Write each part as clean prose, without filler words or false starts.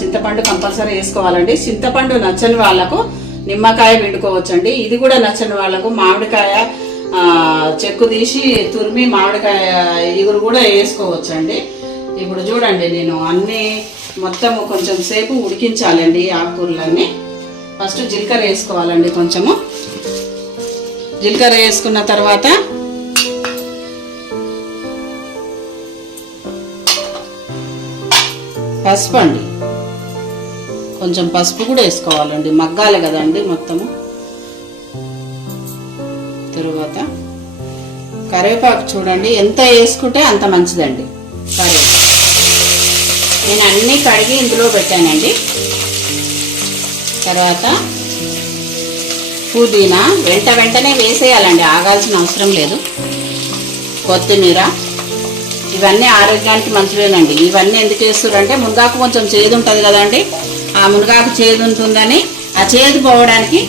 చింతపండు కంపల్సరీ వేసుకోవాలండి. చింతపండు నచ్చని వాళ్ళకు నిమ్మకాయ పిండుకోవచ్చండి. ఇది కూడా నచ్చని వాళ్ళకు మామిడికాయ చెక్కు తీసి తురిమి మామిడికాయ ఇగురు కూడా వేసుకోవచ్చండి. ఇప్పుడు చూడండి, నేను అన్ని మొత్తం కొంచెం సేపు ఉడికించాలండి. ఆకుకూరలన్నీ ఫస్ట్ జీలకర్ర వేసుకోవాలండి. కొంచెము జీలకర్ర వేసుకున్న తర్వాత పసుపు అండి, కొంచెం పసుపు కూడా వేసుకోవాలండి, మగ్గాలి కదండి మొత్తము. తరువాత కరివేపాకు చూడండి, ఎంత వేసుకుంటే అంత మంచిదండి. కరివేపాకు నేను అన్నీ కడిగి ఇందులో పెట్టానండి. తర్వాత పుదీనా వెంటనే వేసేయాలండి, ఆగాల్సిన అవసరం లేదు. కొత్తిమీర, ఇవన్నీ ఆరోగ్యానికి మంచివేనండి. ఇవన్నీ ఎందుకు వేస్తారంటే మునగాకు కొంచెం చేదు ఉంటుంది కదండి, ఆ మునగాకు చేదు ఉంటుందని ఆ చేదు పోవడానికి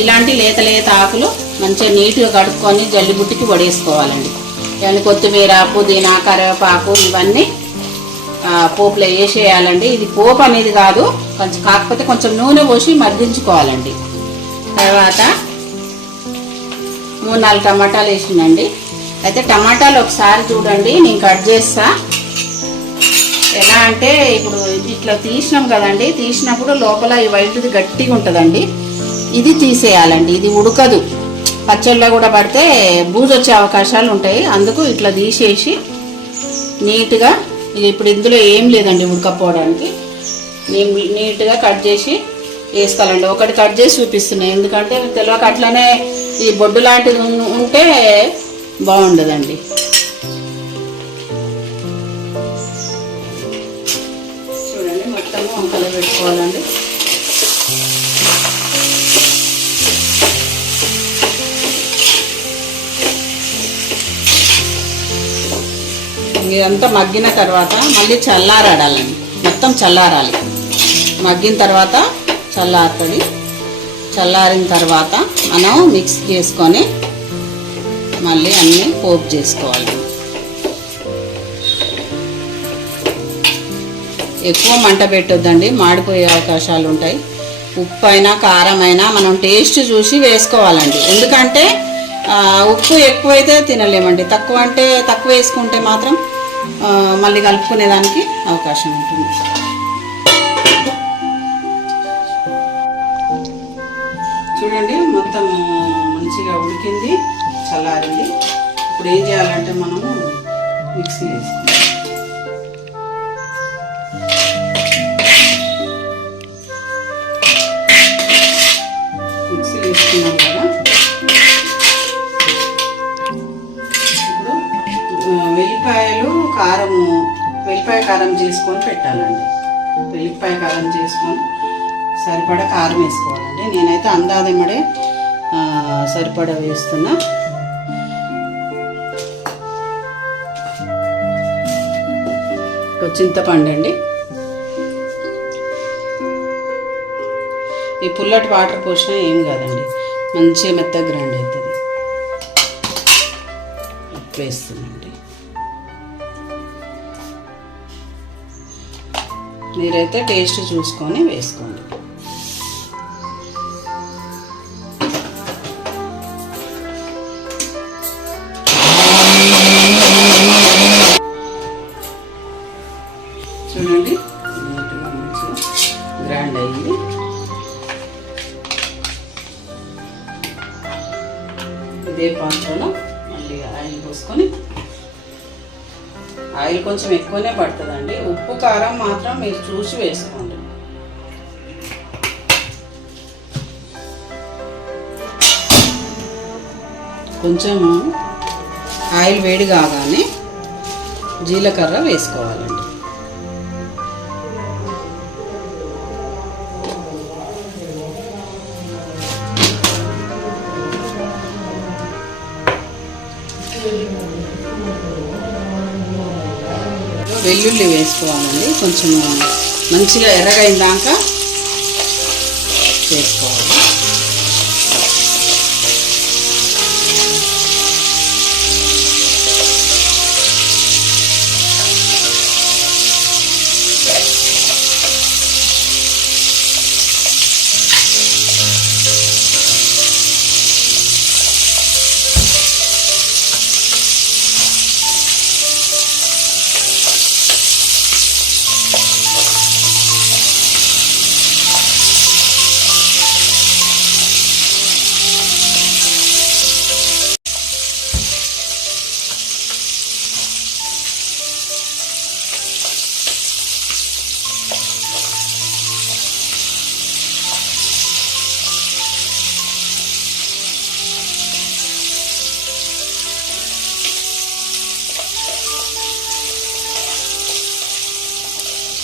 ఇలాంటి లేత ఆకులు మంచిగా నీట్గా కడుక్కొని జల్లిబుట్టికి వడేసుకోవాలండి. ఇవన్నీ కొత్తిమీర, పుదీనా, కరివేపాకు ఇవన్నీ పోపులో వేసేయాలండి. ఇది పోపు అనేది కాదు, కాకపోతే కొంచెం నూనె పోసి మగ్గించుకోవాలండి. తర్వాత 3-4 టమాటాలు వేసిందండి. అయితే టమాటాలు ఒకసారి చూడండి, నేను కట్ చేస్తా. ఎలా అంటే ఇప్పుడు ఇట్లా తీసినాం కదండి, తీసినప్పుడు లోపల ఈ వైట్ది గట్టిగా ఉంటుందండి, ఇది తీసేయాలండి. ఇది ఉడకదు, పచ్చళ్ళలో కూడా పడితే బూజు వచ్చే అవకాశాలు ఉంటాయి. అందుకు ఇట్లా తీసేసి నీట్గా, ఇప్పుడు ఇందులో ఏం లేదండి ఉడకపోవడానికి, నేను నీట్గా కట్ చేసి వేసుకోవాలండి. ఒకటి కట్ చేసి చూపిస్తున్నాయి, ఎందుకంటే తెలియక అట్లనే ఈ బొడ్డు లాంటిది ఉంటే బాగుండదండి. చూడండి, మొత్తము వంకలు పెట్టుకోవాలండి. ఇదంతా మగ్గిన తర్వాత మళ్ళీ చల్లారాడాలండి, మొత్తం చల్లారాలి. మగ్గిన తర్వాత చల్లారుతుంది. చల్లారిన తర్వాత మనం మిక్స్ చేసుకొని మళ్ళీ అన్నీ పోపు చేసుకోవాలి. ఎక్కువ మంట పెట్టొద్దండి, మాడిపోయే అవకాశాలు ఉంటాయి. ఉప్పు అయినా కారం అయినా మనం టేస్ట్ చూసి వేసుకోవాలండి. ఎందుకంటే ఉప్పు ఎక్కువైతే తినలేమండి, తక్కువ వేసుకుంటే మాత్రం మళ్ళీ కలుపుకునేదానికి అవకాశం ఉంటుంది. చూడండి, మొత్తం మంచిగా ఉడికింది, చల్లారింది. ఇప్పుడు ఏం చేయాలంటే మనము మిక్సీ వేసుకోవాలి. మిక్సీ వేసుకున్నాం కదా, వెల్లిపాయ కారం చేసుకొని పెట్టాలండి. వెల్లిపాయ కారం చేసుకొని సరిపడా కారం వేసుకోవాలండి. నేనైతే అందాదమ్మడే సరిపడా వేస్తున్నా. చింతపండు అండి, ఈ పుల్లటి వాటర్ పోసినా ఏం కాదండి, మంచిగా మెత్తగా గ్రైండ్ అవుతుంది. ఉప్పు వేస్తున్నాండి. మీరైతే టేస్ట్ చూసుకొని వేసుకోండి. చూడండి, నీట్గా మంచిగా గ్రైండ్ అయ్యింది. ఇదే పాత్రలో మళ్ళీ ఆయిల్ పోసుకొని, ఆయిల్ కొంచెం ఎక్కువనే పడుతుందండి. ఉప్పు కారం మాత్రం మీరు చూసి వేసుకోండి. కొంచెం ఆయిల్ వేడి కాగానే జీలకర్ర వేసుకోవాలండి. వెల్లుల్లి వేసుకోవాలండి, కొంచెం మంచిగా ఎర్రగైన దాకా వేసుకోవాలి.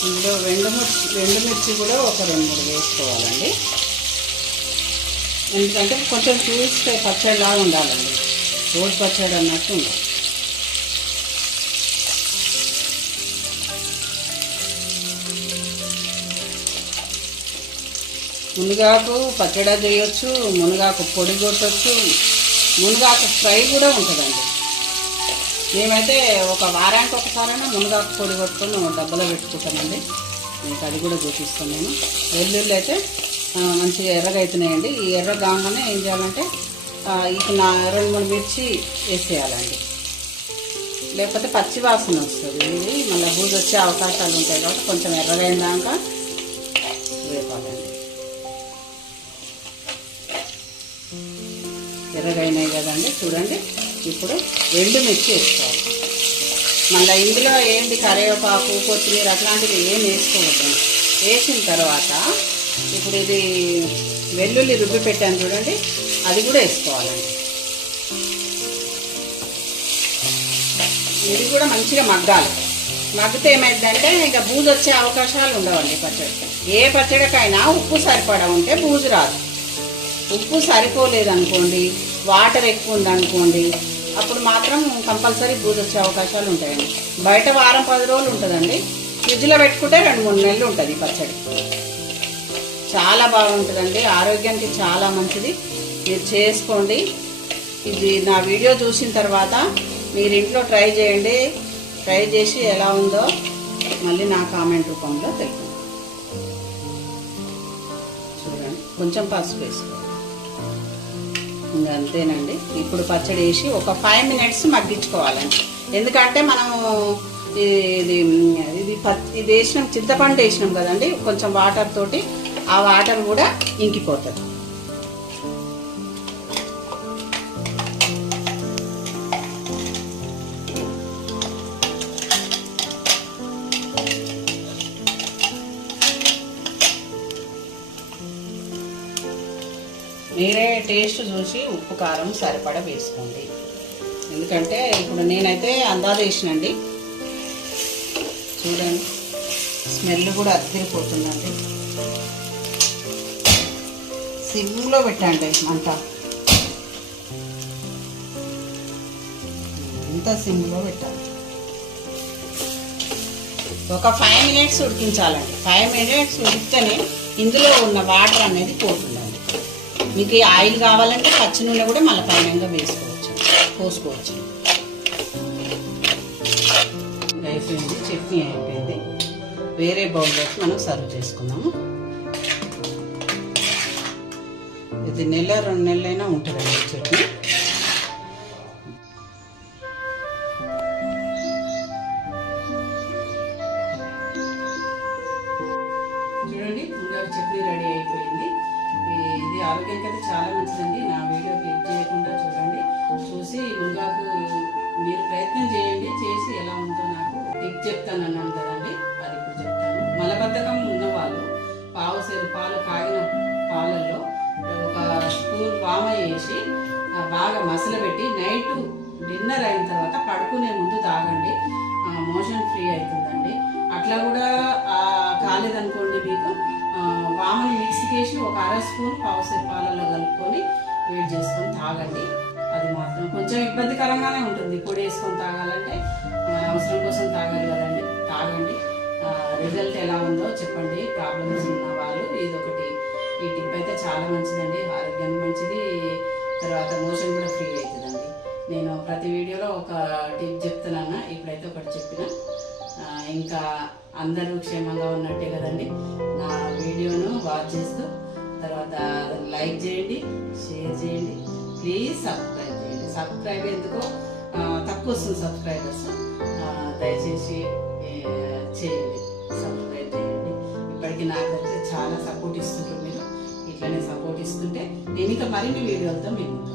ఇందులో రెండు మిర్చి కూడా ఒక 2-3 వేసుకోవాలండి. ఎందుకంటే కొంచెం చూస్తే పచ్చడిలాగా ఉండాలండి, రోటి పచ్చడి అన్నట్టు ఉండాలి. మునగాకు పచ్చడి చేయొచ్చు, మునగాకు పొడి కొట్టచ్చు, మునగాకు ఫ్రై కూడా ఉంటుందండి. మేమైతే ఒక వారానికి ఒకసారైనా మునగాకు పొడి కొట్టుకొని డబ్బలో పెట్టుకుంటామండి. మీకు అది కూడా చూపిస్తాను నేను. వెల్లుల్లి అయితే మంచిగా ఎర్రగా అవుతున్నాయండి. ఈ ఎర్ర కాగానే ఏం చేయాలంటే ఇక 2-3 మిర్చి వేసేయాలండి, లేకపోతే పచ్చి వాసన వస్తుంది. ఇది మళ్ళీ బూజు వచ్చే అవకాశాలు ఉంటాయి కాబట్టి కొంచెం ఎర్రగా అయినాక వేపాలండి. ఎర్రగా అయినాయి కదండి, చూడండి. ఇప్పుడు ఎండుమిర్చి వేసుకోవాలి. మళ్ళీ ఇందులో ఏంటి కరివేపాకు, కొత్తిమీర అట్లాంటివి ఏం వేసుకోవద్దండి. వేసిన తర్వాత ఇప్పుడు ఇది వెల్లుల్లి రుబ్బి పెట్టాను చూడండి, అది కూడా వేసుకోవాలండి. ఇది కూడా మంచిగా మగ్గాలి. మగ్గితే ఏమైందంటే ఇంకా బూజు వచ్చే అవకాశాలు ఉండవండి పచ్చడికి. ఏ పచ్చడికైనా ఉప్పు సరిపడా ఉంటే బూజు రాదు. ఉప్పు సరిపోలేదనుకోండి, వాటర్ ఎక్కువ ఉందనుకోండి, అప్పుడు మాత్రం కంపల్సరీ బూజు వచ్చే అవకాశాలు ఉంటాయండి. బయట వారం 10 రోజులు ఉంటుందండి, ఫ్రిడ్జ్లో పెట్టుకుంటే 2-3 నెలలు ఉంటుంది పచ్చడి. చాలా బాగుంటుందండి, ఆరోగ్యానికి చాలా మంచిది. మీరు చేసుకోండి. ఇది నా వీడియో చూసిన తర్వాత మీరు ఇంట్లో ట్రై చేయండి. ట్రై చేసి ఎలా ఉందో మళ్ళీ నా కామెంట్ రూపంలో తెలుపు. చూడండి, కొంచెం పసుపు వేసుకోండి. ఇంకా అంతేనండి. ఇప్పుడు పచ్చడి వేసి ఒక 5 మినిట్స్ మగ్గించుకోవాలండి. ఎందుకంటే మనము ఇది వేసినాం, చింతపండు వేసినాం కదండి, కొంచెం వాటర్ తోటి ఆ వాటర్ కూడా ఇంకిపోతుంది. మీరే టేస్ట్ చూసి ఉప్పు కారం సరిపడా వేసుకోండి. ఎందుకంటే ఇప్పుడు నేనైతే అందాజ వేసినండి. చూడండి, స్మెల్ కూడా అద్దరిపోతుందండి. సిమ్లో పెట్టండి మంట, ఇంత సిమ్లో పెట్టాలి. ఒక 5 మినిట్స్ ఉడికించాలండి. 5 మినిట్స్ ఉడికితేనే ఇందులో ఉన్న వాటర్ అనేది పోతుందండి. మీకు ఆయిల్ కావాలంటే పచ్చి నూనె కూడా మళ్ళీ పైనంగా పోసుకోవచ్చు. అయిపోయింది, చట్నీ అయిపోయింది. వేరే బౌల్లోకి మనం సర్వ్ చేసుకుందాము. ఇది 1-2 నెలలైనా ఉంటుందండి చట్నీ. చూడండి, మునగాకు చట్నీ రెడీ అయిపోయింది. ఇది ఆరోగ్యానికి అయితే చాలా మంచిదండి. నా వీడియో క్లిక్ చేయకుండా చూడండి. చూసి మునగాకు మీరు ప్రయత్నం చేయండి. చేసి ఎలా ఉందో నాకు టిప్ చెప్తాను అన్నాను కదండి, అది ఇప్పుడు చెప్తాను. మలబద్ధకం ఉన్నవాళ్ళు పావుసేరు పాలు కాగిన పాలల్లో ఒక స్పూన్ వామ వేసి బాగా మసలబెట్టి నైట్ డిన్నర్ అయిన తర్వాత పడుకునే ముందు తాగండి. మోషన్ ఫ్రీ అవుతుందండి. అట్లా కూడా కాలేదనుకోండి, మీకు వామని మిక్సీకి వేసి ఒక 1/2 స్పూన్ పావుసేరు పాలల్లో కలుపుకొని వేడి చేసుకొని తాగండి. అది మాత్రం కొంచెం ఇబ్బందికరంగానే ఉంటుంది. పొడి వేసుకొని తాగాలంటే అవసరం కోసం తాగాలి కదండి. తాగండి. రిజల్ట్ ఎలా ఉందో చెప్పండి. ప్రాబ్లమ్స్ ఉన్న వాళ్ళు ఇదొకటి, ఈ టిప్ అయితే చాలా మంచిదండి. ఆరోగ్యానికి మంచిది. తర్వాత మోషన్ కూడా ఫ్రీ అవుతుందండి. నేను ప్రతి వీడియోలో ఒక టిప్ చెప్తున్నాను. ఇప్పుడైతే ఒకటి చెప్పిన. ఇంకా అందరూ క్షేమంగా ఉన్నట్టే కదండి. నా వీడియోను వాచ్ చేస్తూ తర్వాత లైక్ చేయండి, షేర్ చేయండి, ప్లీజ్ సబ్స్క్రైబ్ చేయండి. సబ్స్క్రైబ్ ఎందుకో తక్కువ వస్తుంది సబ్స్క్రైబర్స్. దయచేసి చేయండి, సబ్స్క్రైబ్ చేయండి. ఇప్పటికీ నాకైతే చాలా సపోర్ట్ ఇస్తుంటారు మీరు. ఇట్లనే సపోర్ట్ ఇస్తుంటే నేను ఇంకా మరిన్ని వీడియోలతో మీ ముందు